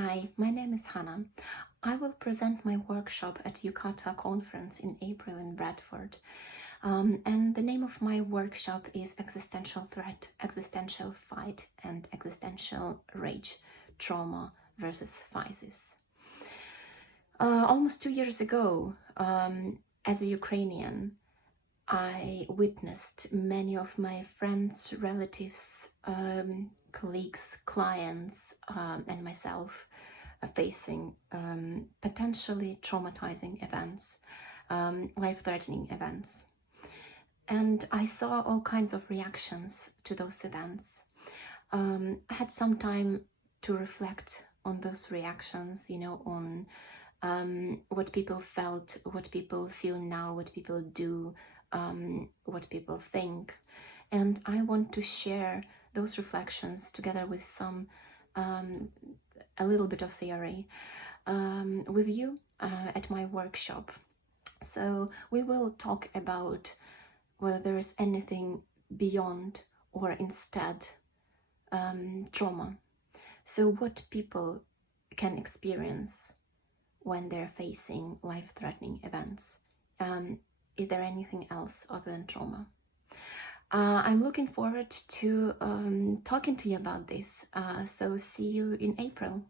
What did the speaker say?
Hi, my name is Hannah. I will present my workshop at UKATA Conference in April in Bradford. And the name of my workshop is Existential Threat, Existential Fight, and Existential Rage, Trauma versus Physis. Almost 2 years ago, as a Ukrainian, I witnessed many of my friends, relatives, colleagues, clients, and myself facing potentially traumatizing events, life-threatening events. And I saw all kinds of reactions to those events. I had some time to reflect on those reactions, on what people felt, what people feel now, what people do, what people think. And I want to share those reflections together with a little bit of theory with you at my workshop. So we will talk about whether there is anything beyond or instead trauma. So what people can experience when they're facing life-threatening events. Is there anything else other than trauma? I'm looking forward to talking to you about this. So see you in April.